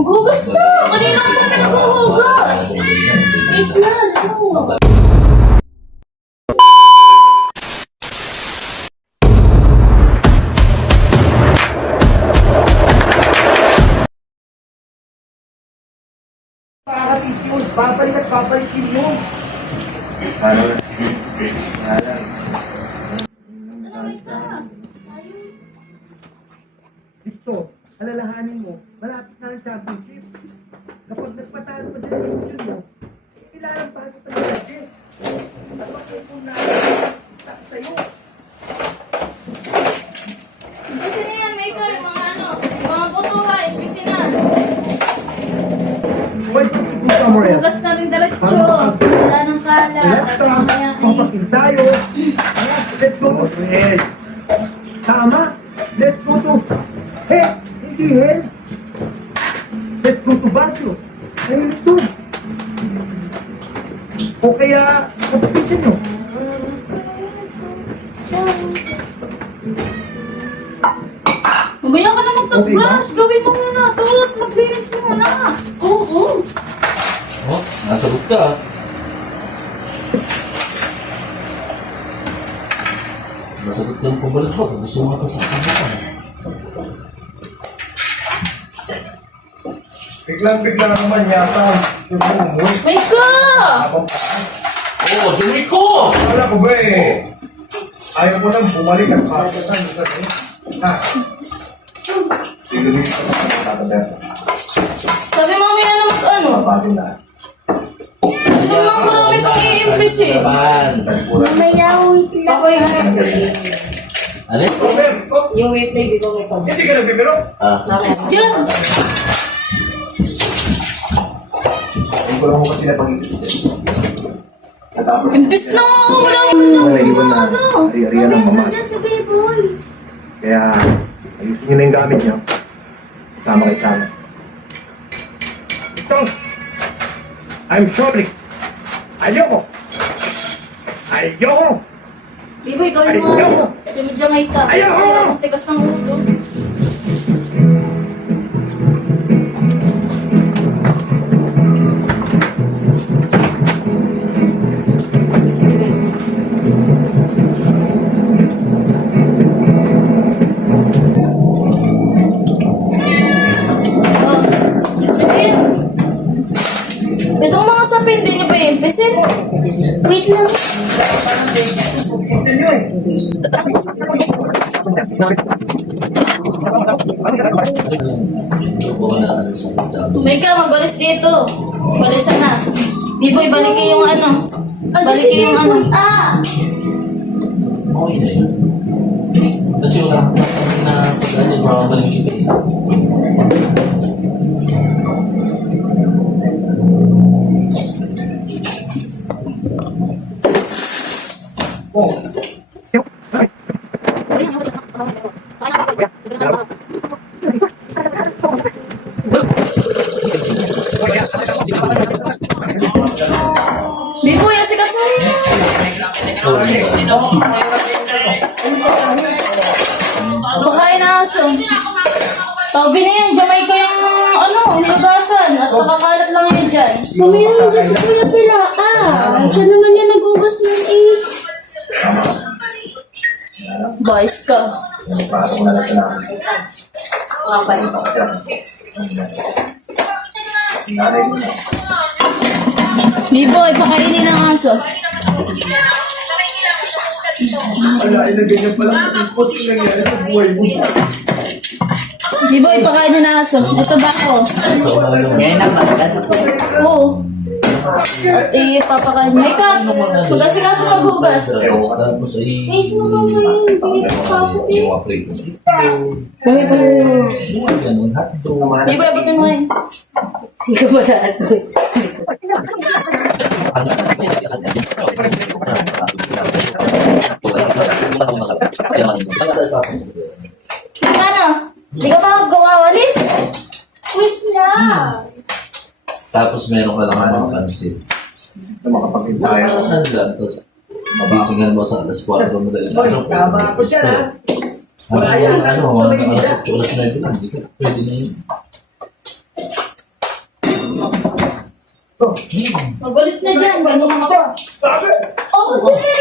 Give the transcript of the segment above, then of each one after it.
Hugas na! Kanina ka namin naghuhugas! Wait na! Pakakapit yun. Babalik at babalik yun. Ano? Dito, alalahanin mo, malapit na ang championship. Kapag nagpatalo ka sa division mo, ilalampahan kita ng lagi. At makikong na sa'yo. Kasi na yan, may kayo, mga ano, mga butuha, impisi na. Hugas na rin diretso. Wala nang kala. Mamaya ay... Papakin tayo. Let's go to hell. Tama? Let's go to hell. Hindi hell. Let's go to Baguio. Ayun ito. O kaya, kapitin nyo. Mamaya ka na mag-brush. Gawin mo muna ito. Maglinis mo muna. Oo. Oh, nasagot ka ah. Nasagot ng pumalik ko. Gusto mo ito sa kanya. Biglang-bigla naman yata. Wait ka! Oh, Jimmy ko! Wala ko ba eh. Ayaw mo nang bumalik at pasasan. Ha? Sinulis ka naman ang tatadera. Sabi mamaya na mag-ano. Mabali na. Ano lang marami pang i-imbis eh. Mamaya, wait lang. Ako yung Ano? yung wait lang, di ko may pag. Hindi ka nagbibiro? Ah. Tapos dyan. Hindi ko lang mo kasi napag-isip. Imbis na wala Naiwan na ari-ariya ng mama. Si Beboy. Kaya ayusin nyo na yung gamit nyo. Kasama kay Sana. Ito! I'm sorry. Ayoko! Ayoko! Biboy, gawin mo ano. Sinadjamay ka. Ayoko! Ang tigas ng ulo. Itong mga sapin, hindi nyo pa i-impisin. Wait lang. May ka, magbalis dito. Balisan na. Biboy, balikin yung ano. Balikin yung ano. Okay na yun. Kasi wala ka na pag-ano yung mga balik iba eh. Biboy, asikat sa'yo. Pakain na aso. Tawbi na yung Jamaica yung ano, nilugasan. At makakalat lang yun dyan. Mamaya nandiyan si Kuya Pila. Siya naman yung nag-ugas ng Boys ka. Parang na natin na. Kapal. Nanay mo. Biboy, pakainin ang aso. Wala, ilagay niya pala sa input yung nangyari sa buhay mo. Biboy, pakainin ang aso. Ito ba ako? Yan ang bagat. Oo. At ipapakain. May ka. Magasikas maghugas. Tapos ay... Yung apray ko. Ganun hotdog. Biboy, abutin mo yun. Hindi ko ba daan? Ano? Hindi ka pa gawawalis? Wait lang. Tapos meron ka lang ng pansit. Makapag-intaya. Tapos ano lang, tapos mabisingan mo sa alas 4 mo dahil Tama ako siya, ha? Ano, mga alas 8 alas 9 lang, hindi ka pwede na yun. Magalis na dyan. Ganun ako. Oh, kasi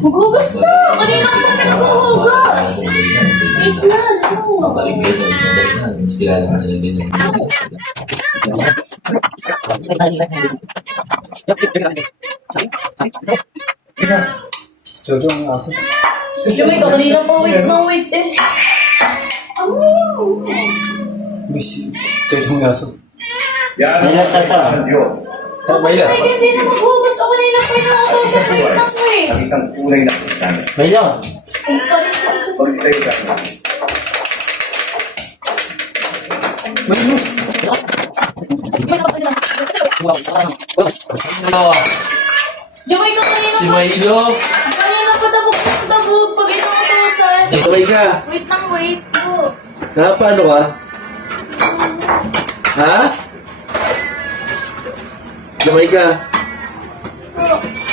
Maghugas na! Kanina ka pa pinaghuhugas! Wait na, no. Jojo ang aso. Jumay ka, kanina pa wait na wait eh. Busy. Jojo ang aso. Yan. Tapos na hindi na maghugas. Ako kanina pa pinakatawasan na wait ng wait. Ang tunay na kristyano. May lang. Pag tayo ka. Jumay ka kanina Si pa. Milo. Kanina pa tabog pag inakatawasan. Sabay ka. Wait ng wait po. Ha? Paano ka? Ha? Sabay ka.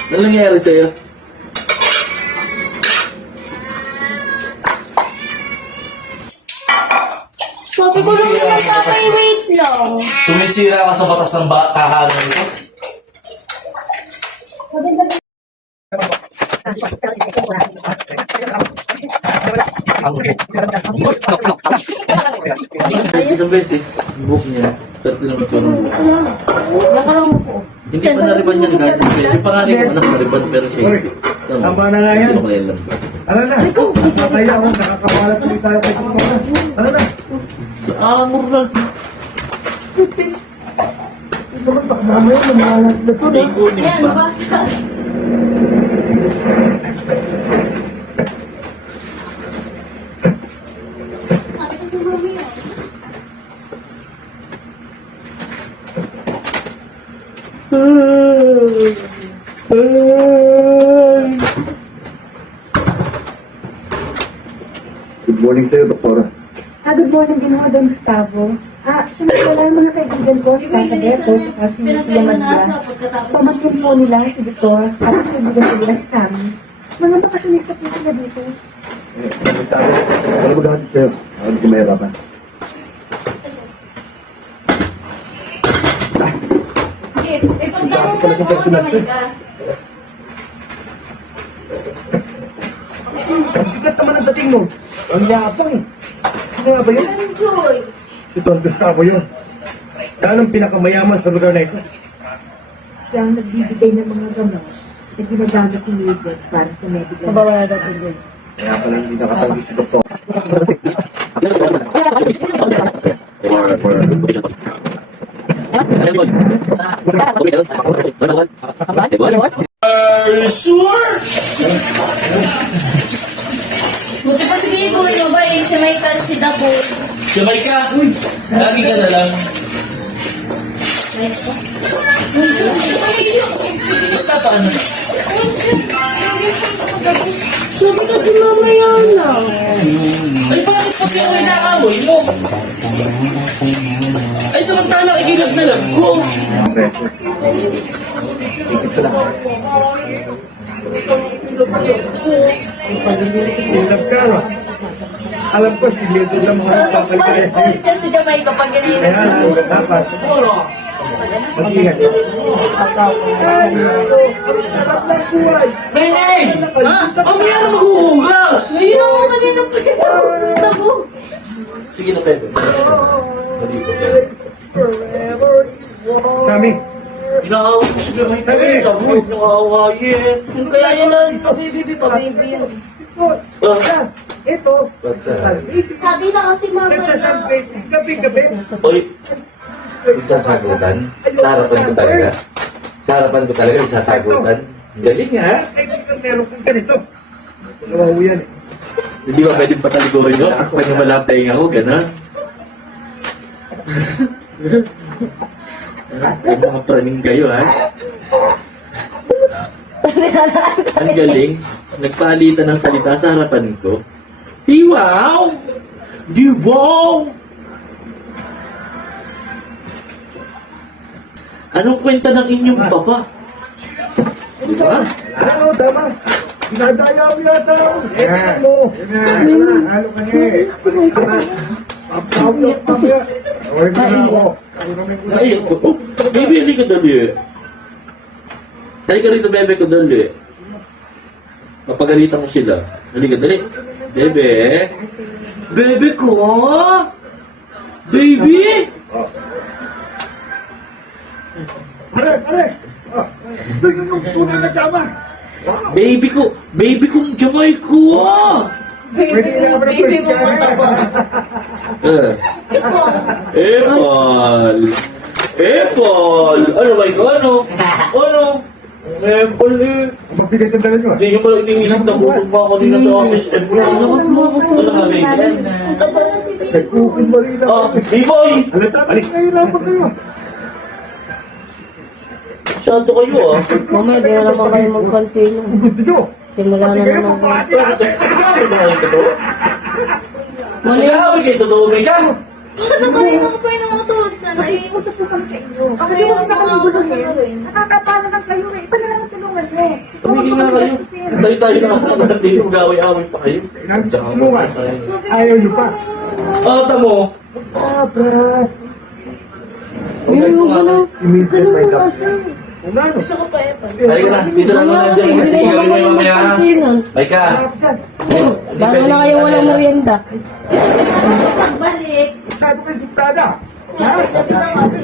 Ano nangyayari sa'yo? Sabi ko lang naman tatay wait lang. Sumisira ka sa batas ng kahanan ko. Isang beses, book niya. Tatlo naman ito ng book. Nakarang mo po. Hindi pa nariban yan kahit yung beses. Yung pangalan ko anak nariban pero siya hindi. Tama na nga yan. Sino kaya lang. Ano na? Nakakaya ako. Nakakawalat ulit tayo kay Kumara. Ano na? Si Amor lang. Ito naman, baka mamaya lumalat na to. May kunin Yan, pa. basa. Sabi ko si Romeo. Good morning sa'yo, Doktora. Good morning din ako, Don Gustavo. Siyempre wala yung mga kaibigan ko sa Taga-Depot at si Tia Maria. Pamakin po nila si Victor at si kaibigan ko nila si Sammy. Mga bakasyonisip na sila dito. Alam mo lahat sa'yo. Alam ko mahirapan. Okay, ipagtanungan mo kung naman ka. Ang bigat naman ang dating mo. Ang yapang eh. Ano nga ba yun? Enjoy. Ito ang Gustavo yun. Saan ang pinakamayaman sa lugar na ito? Siya ang nagbibigay ng mga gamot na ginagamit ni Mildred para sa medical. Kaya pala hindi nakatanggi si Doktor. Are you sure? Buti pa sige po yung mabait si Michael si Dabo. Jamaica. Lagi ka na lang. Basta paano? Sabi kasi mamaya na. Ay, bakit pati ako inaamoy mo? Ay, samantalang iginag-nalag ko. Ilap ka, no? Alam ko, si Mildred lang mga Sasakpan papalitan po ulit yan si Jamaica pag Kaya, ginagawa. dapat. Mag-ingat. Nenay! Ah, Mamaya na maghuhugas! ngayon ako kanina pa yung Dabo. Sige na, Pepe. Kami. Inaawag ko si Jamaica. Sabi huwag niyong aawayin. Kaya yan na pabibibi pa, baby yan. Ah, Ito. Sabi na kasi Gabi-gabi. Oy, isasagutan? Sa harapan ko talaga. Sa harapan ko talaga, isasagutan. Galing ha? Ay, meron kong ganito. Nawahuyan eh. Hindi ba pwedeng pataligurin ko? Ako na malapay ako, gano'n. Ay, mga praning kayo, ha? Ang galing. Nagpaalitan ng salita sa harapan ko. Di wow! Di wow! Anong kwenta ng inyong papa? Diba? Ano, tama. Dinadaya mo yata ako. Ano? Halo ka niya eh. Pagkawag mamaya. Away mo na ako. Ay, oh, baby, hindi ka dali. Dali ka rito, bebe ko dali. Mapagalitan ko sila. Dali ka, dali. Bebe? Bebe ko? Baby? Pare, pare. Doon yung tunay na tama. Baby kong Jamay ko! Baby mo mataba. Apple! Ano ba ito? Ano? Apple eh. Mabigat ang dala nyo. Hindi nyo pala iniisip na bukod pa ako nila sa office. Labas mo ako sa Ano nga, baby? Mataba na si baby. Nagkukid mo rin ako. B-boy! Ano tama? Nahihirapan kayo. Masyado kayo ah. Mamaya, di na naman kayo mag-conceal. Gusto nyo. Simula na Kayo naman. magpapati. Ano ba kayo totoo? Mali. Mag-aaway kayo totoo, Mega? Ano ba rin ako pa yung mga tos? Ako yung mga ako sa rin. Nakakapala lang kayo eh. Iba na lang ang tulungan mo. Tumigil nga kayo. Tayo na nga natin. Mag-aaway-aaway pa kayo. Tsaka Tulungan. Ayaw nyo pa. tamo. Brad. Guys, Immediate may kapsa. Unano? Gusto ko pa eh. Halika na, dito na muna dyan kasi gawin mo yung mamaya ha. May ka. Paano na kayo walang merienda? Pagbalik. Sabi kayo diktada. Ha? Sabi na kasi.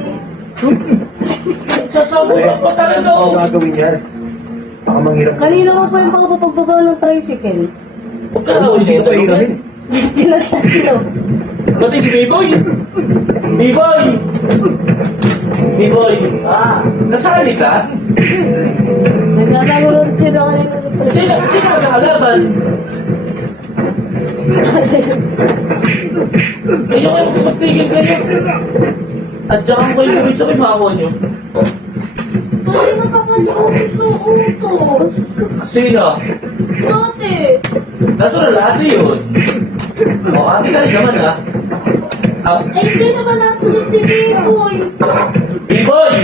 Sasabog pa talaga Ano oh. gagawin yan? Baka manghirap. Kanina mo pa yung pagpapagbaba ng tricycle. Huwag ka na, hindi ka talaga. Tinatalo. Pati si B-Boy. B-Boy. B-Boy. Nasali ka? Nagkakagulat sila kanina sa tricycle. Sino magkakalaban? Kayo kayo mas magtigil kayo. At saka mo kayo tuloy sa kimawa nyo. Kasi na pa kasi utos ng utos. Sino? Ate. Natural, ate yun. O, ate ka rin naman ha. Ay, hindi naman nasunod si B-Boy. B-Boy!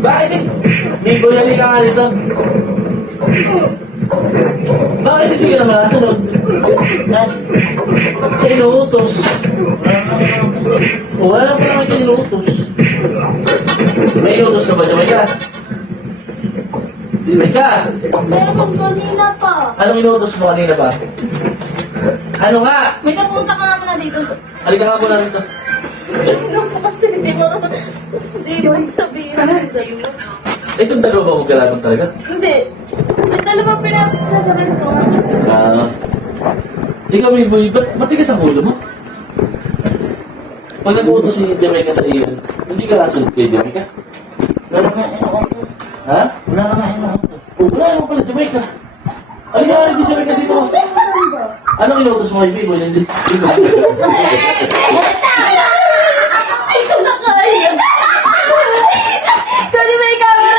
Bakit? B-Boy, halika nga rito. Bakit hindi ka naman nasunod? Sa inuutos. Wala naman naman yung inuutos. May inuutos ka ba niya? May ka? May ka? Meron kanina pa. Anong inuutos mo kanina ba? Ano nga? May napunta ka naman na dito. Halika nga muna rito. Ano po kasi hindi ko magsabihin ng dalawa. Itong dalawa ba magkalaban talaga? Hindi. May dalawa pinagsasabihin ko. Ikaw, B-Boy, ba't matigas ang ulo mo? Pag nag-uutos si Jamaica sa iyo, hindi ka nasunod kay Jamaica? Wala nga inuutos. Ha? Wala nga inuutos. Wala naman pala Jamaica. Ay, nga, hindi Jamaica dito. Anong inuutos mo kay B-Boy? Hindi. Ay, ko na kaya. Sorry, may camera.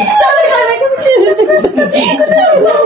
Sabi ko, may camera.